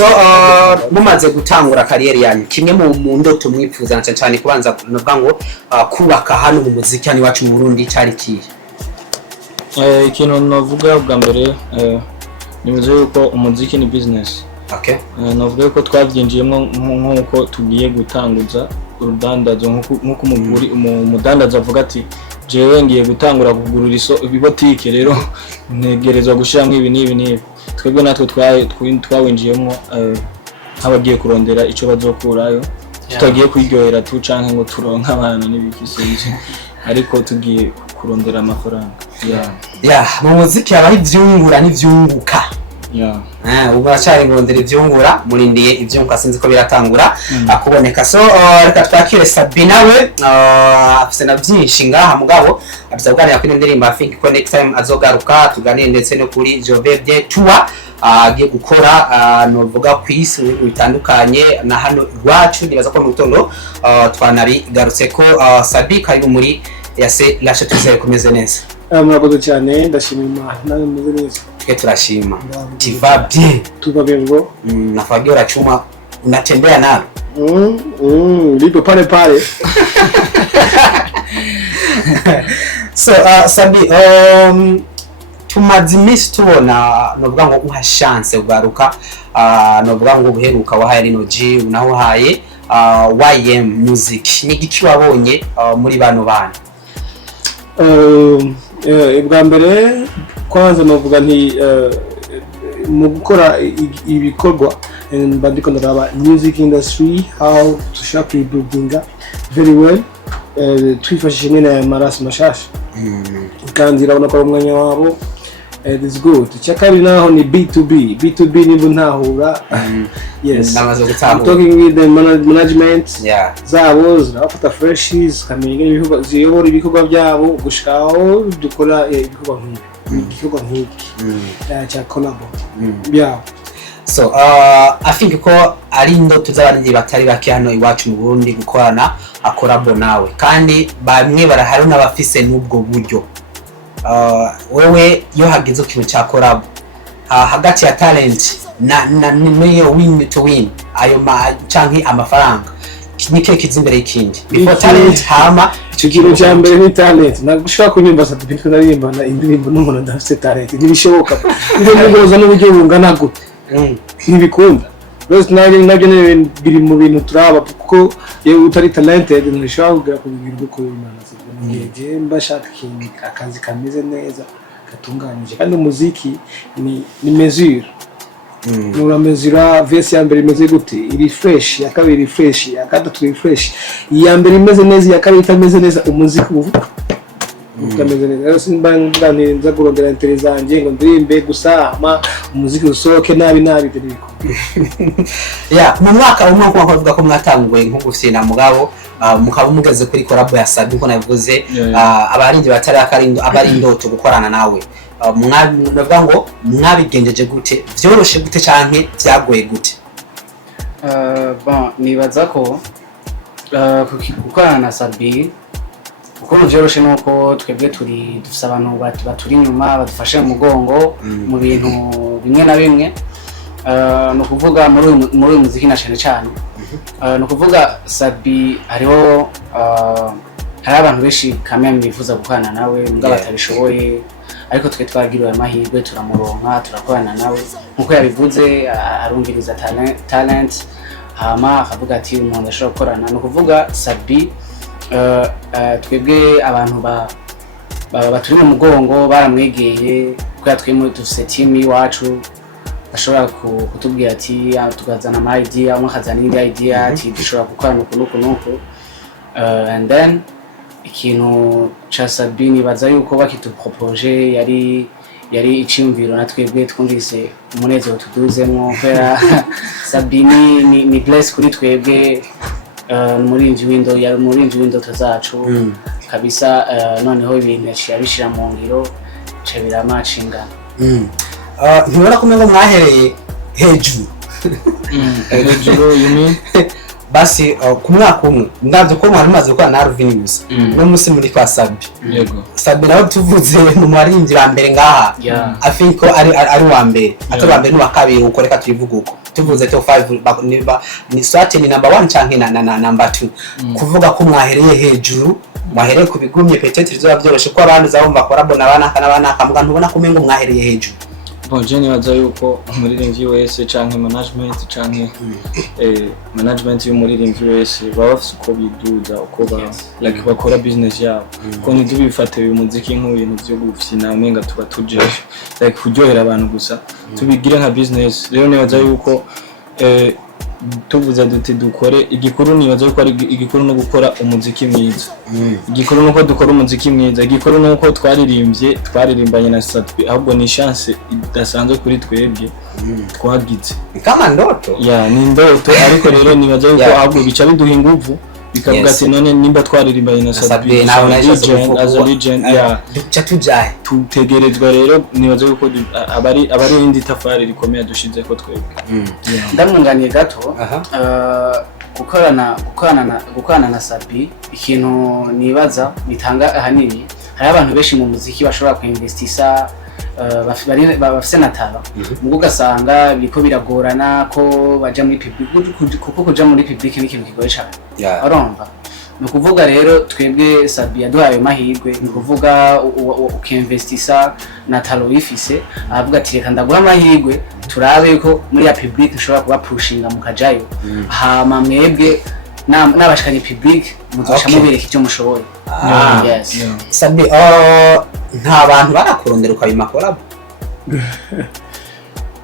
So mumaze gutangura kariyeri yanyu kimwe mu ndoto mwipfuza cyane kubanza novuga ngo kubaka hano mu muziki hano iwacu mu Burundi cyari kiye ikintu navuga bwa mbere nibaze yuko umuziki ni business. Okay. Navuga ko twavyinjiyemo nkuko tugiye gutanguza urudandazo nkuko umudandaza avuga ati jewe ngiye gutangura kugurura ibotike rero ntegerezwa gushiramo ibi nibi twebwe natwe twawinjiyemo abagiye kurondera ico bazokurayo tutagiye kwiryohera tu canke ngo turonka abana n'ibikisije ariko tugiye kurondera amafaranga. Mu muziki habaho ivyungura n'ivyunguka. Uba cyari ngondera ivyungura murindiye ivyunguka sinzi ko biratangura akuboneka. So reka twakire Sabina we afise na byinshi ngaha mugabo abizabwanira kuri ndirimbo I think ko next time azogaruka tuganire ndetse no kuri Jovebye Tour agiye gukora novuga kwisi bitandukanye na hano iwacu nibaza ko mu rutondo twanabigarutse ko Sabi kari muri yase lashe tuzere kumeze neza. Murakoze cyane ndashimira nawe meze neza. Turashima. Tuva bien bro. Nafagia urachuma unatembea nalo. Lipo pale. So Sabi tumazimisi tubona novuga ngo uha chance ugaruka novuga ngo uheruka wahaye rino G naho haye YM Music ni giki wabonye muri bano bana bwa mbere kwanza novuga nti mu gukora ibikorwa bandiko ndaraba music industry how to shape building very well twifashishije na marasi mashasha kandi urabona ko umwanya wabo it is good. Cyakabiri naho ni B2B nibo ntahura. Yes, I'm talking with the management zabo zirafata freshies kamenya ibikorwa ziyobora ibikorwa byabo gushikaho dukora ibikorwa nk'iki cya collab. So I think ko ari ndoto z'abandi batari bake hano iwacu mu Burundi gukorana akorabo nawe kandi bamwe barahari n'abafise n'ubwo buryo. Wewe yo hagize ikintu cya collab hagati ya talent na niyo win to win ayo canke amafaranga nike kizimbere ikindi before talent hama ikintu cya mbere ni talent nagushaka kunyumva sa tubintu narimba na indirimbo n'umuntu ndafite talent nibishoboka ngo ngoza n'uburyo bungana gute ntibikunda rose nabyo biri mu bintu turaba kuko yewe utari talented ntishobora kugira uko Imana zivuga mbashaka akazi kameze neza gatunganyije kandi umuziki ni mesure nura mesure verse ya mbere imeze gute iri fresh ya kabiri fresh ya gatatu fresh ya mbere imeze neza ya kabiri itameze neza umuziki uvuga ukameze neza simba nza kurondera interest zanjye ngo ndirimbe gusa umuziki usohoke nabi diriko. Mu mwaka umwe ko bavuga ko mwatanguye nko gufina mugabo mukaba mugeze kuri collab ya Sabi ko navuze abarinzi batari akarindo abari ndoto gukorana nawe mwavuga ngo mwabigenjeje gute byoroshe gute canke byagoye gute? Nibaza ko gukorana na Sabi uko byoroshe nuko twebwe dufise abantu baturi inyuma badufashe mu mugongo mu bintu bimwe na bimwe no kuvuga muri muziki na cyane no kuvuga Sabi hariho hari abantu benshi kamwe bifuza gukorana nawe mbwa batabishoboye ariko twe twagiriwe amahirwe turamuronka turakorana nawe nkuko yabivuze arumviriza talent hama akavuga ati umuntu ashobora gukorana no kuvuga Sabi twebwe abantu baturi mu mugongo baramwegeye kuko twemwe dufite team iwacu ashobora kutubwira ati tukazana ama idea umwe akazana indi idea ati dushobora gukorana nuko and then ikintu cha Sabi nibaza yuko bakitupropose yari icyumviro na twebwe twumvise umunezero tuduzemo kubera Sabi ni bless kuri twebwe muri window zacu kabisa noneho ibintu yabishira mu ngiro cebira macinga ntibona ko mwengo mwahereye hejuru hejuru you mean basi ku mwaka umwe ndavyo ko mwari maze gukora na Alvinus no musi muri kwa Sabi yego Sabi nawe tuvuze mu marinjira mbere ngaha afiko ari wa mbere ataba mbere n'uwa kabiri uko reka tubivuga uko tuvuze to 5 ni swate ni number 1 canke na number 2 kuvuga ko mwahereye hejuru mwahereye kubigumye petete rizoba byoroshe ko abandi zabumva collab n'abana kamuga ntubona ko mengo mwahereye hejuru. Bon, je nibaza yuko umuririmbyi wese canke management canke management y'umuririmbyi wese baba bafise uko biduza uko like bakora business yabo ko ntitubifate uyu muziki nk'ibintu byo gufina umenga tuba tujeje like kuryohera abantu gusa tubigire nka business. Rero nibaza yuko tuvuze duti dukore igikuru nibaza yuko ari igikuru no gukora umuziki mwiza. Igikuru nuko dukora umuziki mwiza, igikuru nuko twaririmbanye na Satwi ahubwo ni chance idasanzwe kuri twebwe twagize kama ndoto ni ndoto ariko rero nibaza yuko ahubwo bica biduha inguvu bikavuga ati none nimba twaririmbanye na Satwi as a legend duca tujaye tutegerezwa rero nibaza yuko abari indi tafari rikomeye dushize ko twebwe. Ndamwunganiye gato gukorana na Sabi ikintu nibaza bitanga ahanini hari abantu benshi mu muziki bashobora kuinvestisa bafise natala mugo gasanga biko biragorana ko baja muri public kuko kuja muri public ni ikintu kigoye cyane arumva no kuvuga rero twebwe Sabi yaduhaye mahirwe ni kuvuga ukinvestisa natalo wifise avuga ati reka ndaguha amahirwe turabe ko muri ya public ushobora kuba pushinga mukajayo hama mwebwe n'abashikanye public muzoca mubereka icyo mushoboye. Sabi nta bantu barakurondera ukabimakora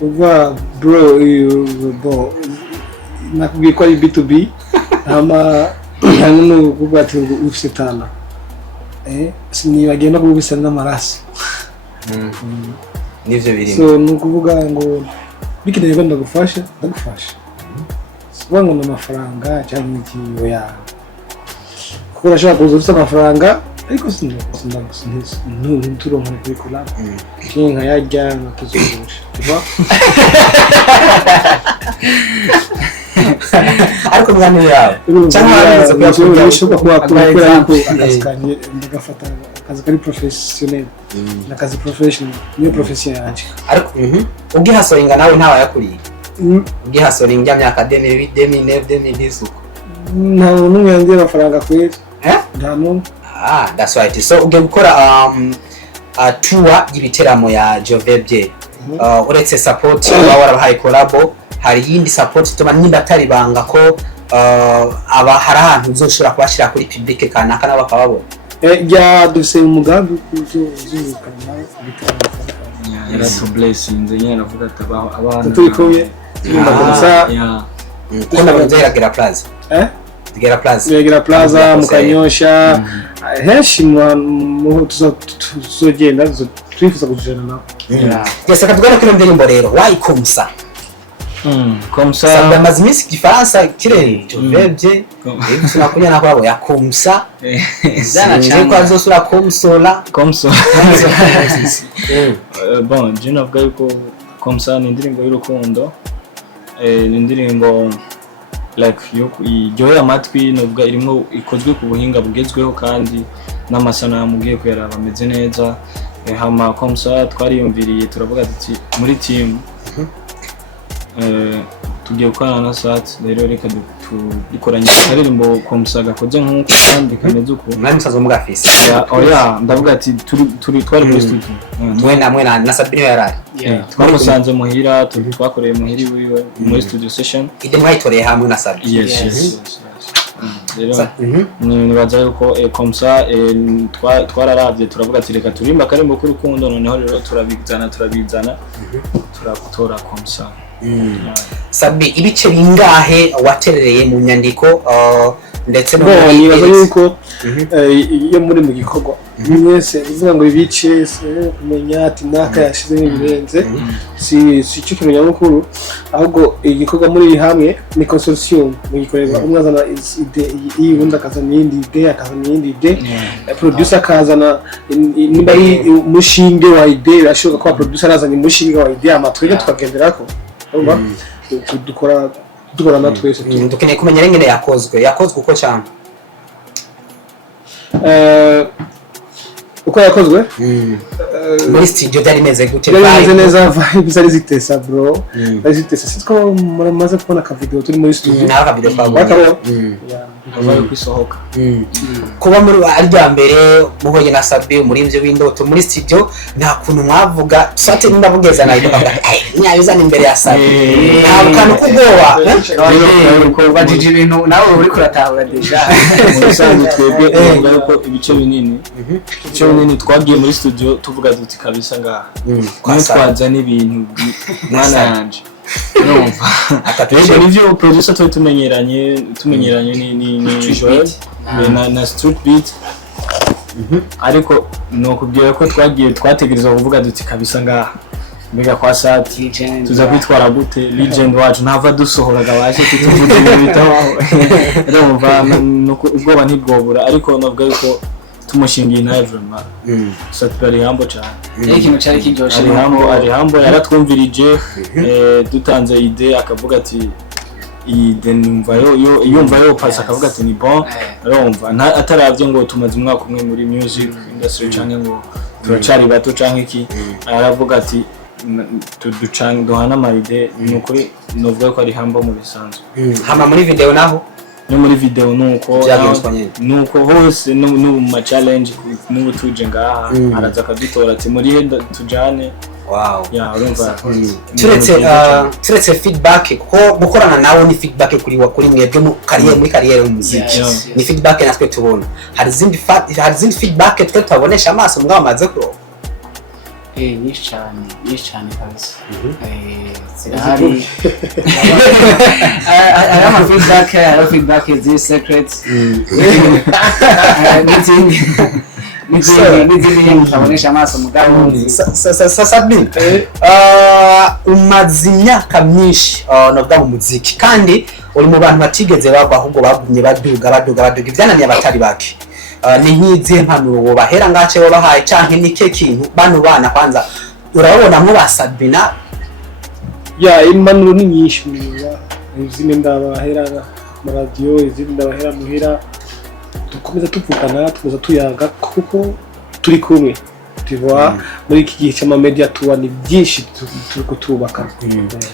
uva bro nakubwiye ko ari B2B hama hano kuvuga ati ufite tana sinibagenda kubisa n'amaraso nivyo birimo so nukuvuga ngo bikeneye ko ndagufasha sibango n'amafaranga cyangwa ikiyo ya kuko urashaka kuza ufite amafaranga ariko sinturonka kuri collab kinga yajya nakuzungusha tuba ariko mwana yawe cyangwa kuba yuko akazi kanje ndagafata akazi kari professionnel nakazi professional niyo profession yanje ariko ugihasoringa nawe ntawa yakuriye ugihasoringa myaka 2009 isuko nta numwe yandi amafaranga kwera nta numwe that's right. So ugiye gukora tour y'ibiteramo ya Jovebye uretse support warabahaye collab hari yindi support tuma nimba atari banga ko aba hari ahantu uzoshobora kubashira kuri public kanaka n'abakababona dufise umugambi kuzuzukana ibiteramo Yaratu blessings nyine navuga ati abantu turikomye kuna bazera plaza Gera Plaza mukanyosha henshi mu tuzogenda twifuza kujana nabo yesa katugana kino ndirimbo rero why komsa komsa samba mazimisi kifaransa kirere Jovebye ibusuna kunya nako abo ya komsa zana cyane ko azosura komsola bon je navuga yuko komsa ni indirimbo y'urukundo ni indirimbo like yo amatwi novuga irimo ikozwe ku buhinga bugezweho kandi n'amasanamu mugiye kwera bameze neza hama komsa twariyumviriye turavuga ati muri team tugiye gukora na Sat rero reka dukoranye karirimbo komsa gakoze nk'uko kandi kameze uko mwari musazo mugafise ndavuga ati twari muri studio mwe na Sabine yarari twamusanze muhira twakoreye muhiri wiwe muri studio session ide mwayitoreye hamwe na Sabine yes rero nibaza yuko komsa twararavye turavuga ati reka turimba karimbo k'urukundo noneho rero turabizana turagutora komsa Sabi ibice bingahe waterereye mu nyandiko ndetse no nibaza yuko iyo muri mu gikorwa mwese bivuga ngo ibice kumenya ati naka yashize n'ibirenze si cyo kimenya mukuru ahubwo igikorwa muri hamwe ni consortium mugikorera umwazana ide y'ubundi akazana yindi ide akazana yindi ide producer akazana nimba umushinge wa ide ashobora kuba producer azanye umushinge wa ide amatwege tukagenderako dukora dukorana twese dukeneye kumenya ingene yakozwe uko cyane uko yakozwe muri studio byari meze gute bimeze neza vibes ari zitesa bro ari zitesa sitko muramaze kubona ka video turi muri studio naka video twabonye abaye kwisohoka kuba muri arya mbere muhoye na Sabi muri ivyo windoto muri studio nta kuntu mwavuga sate ndabugeza na ido bavuga nyabizana imbere ya Sabi nta kantu kugowa ko bajije ibintu nawe uri kuratahura deja musanzwe twebwe ko ibice binini twagiye muri studio tuvuga duti kabisa ngaha twaza n'ibintu mwana yanje numva akatwege nivyo producer twe tumenyeranye ni Joel na street beat ariko no kubwira ko twategereza kuvuga duti kabisa ngaha mbega kwa sati tuza kwitwara gute legend wacu ntava dusohoraga baje tutuvuze ibitaho numva ubwoba ntibwobura ariko navuga yuko tumushingiye nawe vraiment sati bari hambo cyane ikintu cyari kiryoshe ari hambo yaratwumvirije dutanze ide akavuga ati ide yumva yo pasa akavuga ati ni bon urumva ataravye ngo tumaze umwaka umwe muri music industry canke ngo turacari bato canke iki aravuga ati duhana amayide nukuri novuga ko ari hambo mu bisanzwe hama muri video naho no muri video nuko hose no mu challenge n'ubu tuje ngaha araza akadutora ati muri henda tujane wow ya urumva turetse feedback ko gukorana nawe ni feedback kuri mwebwe mu career y'umuziki ni feedback natwe tubona hari zindi feedback twe tubonesha amaso mugabo amaze ko nish cyane kabisa zirahari aya feedback is secret nizindi tabonesha amaso mugabo Sabi umaze imyaka myinshi navuga mu muziki kandi uri mu bantu batigeze bagwa ahubwo bagumye baduga ibyananiye abatari bake ni nkizi impanuro wo bahera ngace wo bahaye canke nike kintu bano bana kwanza urabona mu basabina ya impanuro ni nyinshi izindi ndabahera mu radio izindi ndabahera muhira dukomeza tuvugana tuza tuyaga kuko turi kumwe tubwa muri iki gihe cy'ama media tuwa ni byinshi turiko tubaka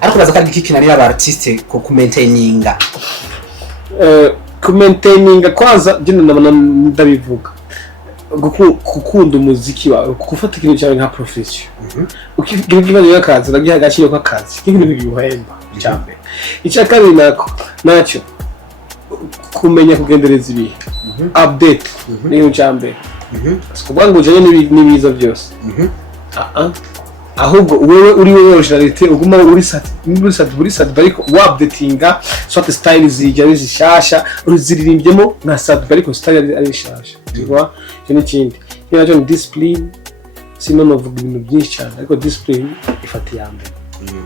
ariko baza kandi kikinanira aba artiste ko kumaintaininga kumaintaininga kwanza jina ndabivuga gukunda umuziki wawe gufata ikintu cyawe nka profession ukigira y'akazi nagiye agaciro kw'akazi kintu biguhemba cyambe icya kabiri nacyo kumenya kugendereza ibihe update niyo cyambe kuvuga ngo ujanye n'ibiza byose ahubwo wewe originality uguma uri sat bariko updatinga soit style zijya zishasha uriziririmbyemo nka sat bariko style ari shasha tugwa cyane kindi cyo ni discipline sino novuga ibintu byinshi cyane ariko discipline ifati yambe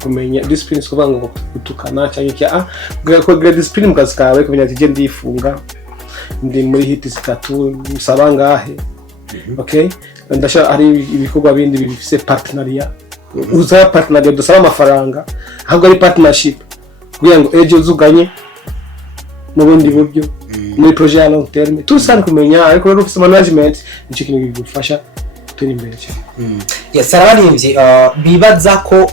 kumenya discipline kuvuga ngo gutukana cyangwa iki ko discipline mu kazi kawe kumenya ati je ndifunga ndi muri hit zitatu musaba ngahe okay ndashaka ari ibikorwa bindi bifise partenariat uza partenariat dusaba amafaranga ahubwo ari partnership kugira ngo ejo uzuganye mu bundi buryo muri projet ya long terme tusane kumenya ariko rero ufise management nicyo kintu gifasha turi imbere cyane yes arabarimvye bibaza ko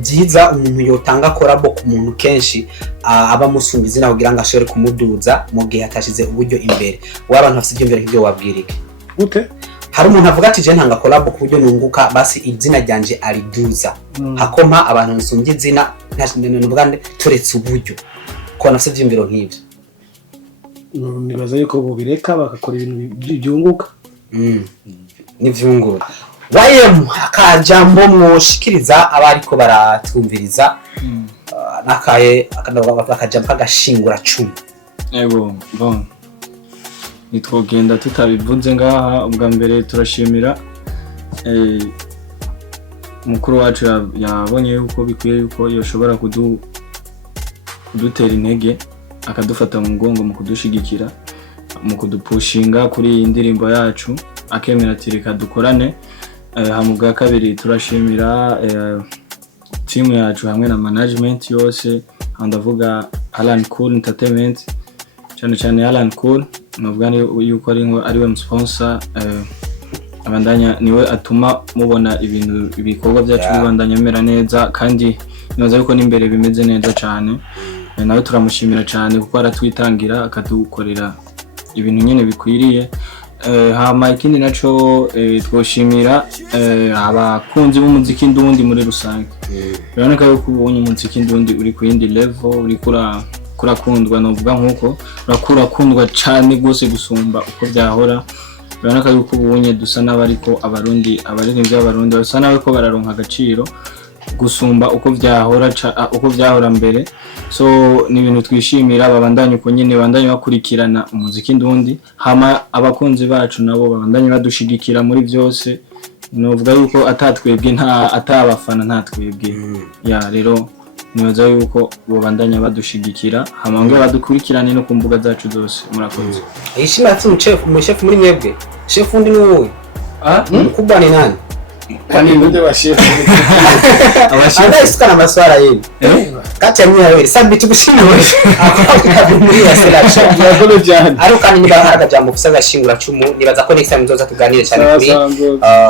byiza umuntu yotanga korabo ku muntu kenshi aba musumba izina kugira ngo ashobore kumuduza mu gihe atashize uburyo imbere w'abantu bafite ibyo mbere ibyo wabwirike gute hari umuntu avuga ati je ntanga collab ku buryo nunguka basi izina ryanje ariduza hakoma abantu musumbye izina ntashindane turetse uburyo ko nafite ibyo nk'ibyo nibaza yuko bobireka bakakora ibintu byunguka n'ivyungura wayem akajambo mwoshikiriza abariko baratwumviriza nakaye akajambo kagashingura 10 yego bon nitwogenda tutabivuze ngaha ubwa mbere turashimira mukuru wacu yabonye yuko bikwiye yuko yoshobora kudutera intege akadufata mu mugongo mu kudushigikira mu kudupushinga kuri iyi ndirimbo yacu akemera ati reka dukorane hamubwa kabiri turashimira team yacu hamwe na management yose ndavuga Alan Cool Entertainment cyane Alan Cool navuga yuko ari we sponsor abandanya niwe atuma mubona ibintu ibikorwa byacu bibandanya mera neza kandi naza yuko n'imbere bimeze neza cyane nawe turamushimira cyane kuko aratwitangira akadukorera ibintu nyene bikwiriye hama ikindi naco twoshimira abakunzi b'umuziki ndundi muri rusange biraboneka yuko ubonye umuziki ndundi uri ku yindi level uri kurakundwa novuga nkuko urakundwa cyane gose gusumba uko byahora biraboneka yuko ubonye dusa n'abariko abarundi by'abarundi basa nawe ko bararonka agaciro gusumba uko byahora mbere so ni ibintu twishimira babandanye uko nyene bandanye bakurikirana umuziki ndundi hama abakunzi bacu nabo babandanye badushigikira muri byose novuga yuko atatwebwe atabafana ntatwebwe ya rero nibaza yuko babandanye badushigikira hama ngo badukurikirane no ku mbuga zacu zose murakoze ishimira mu chef muri mwebwe chef undi ni wowe mkubwa ni nani kandi nde wa chef anda maswara yenu kati ya mwe sabi tugushimira muri ya selection yagolo cyane ariko kandi niba haka jambo kusaza shingura cumu nibaza ko next time nzoza tuganire cyane kuri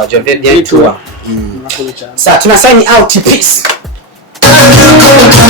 je vais bien toi ça tuna sign out peace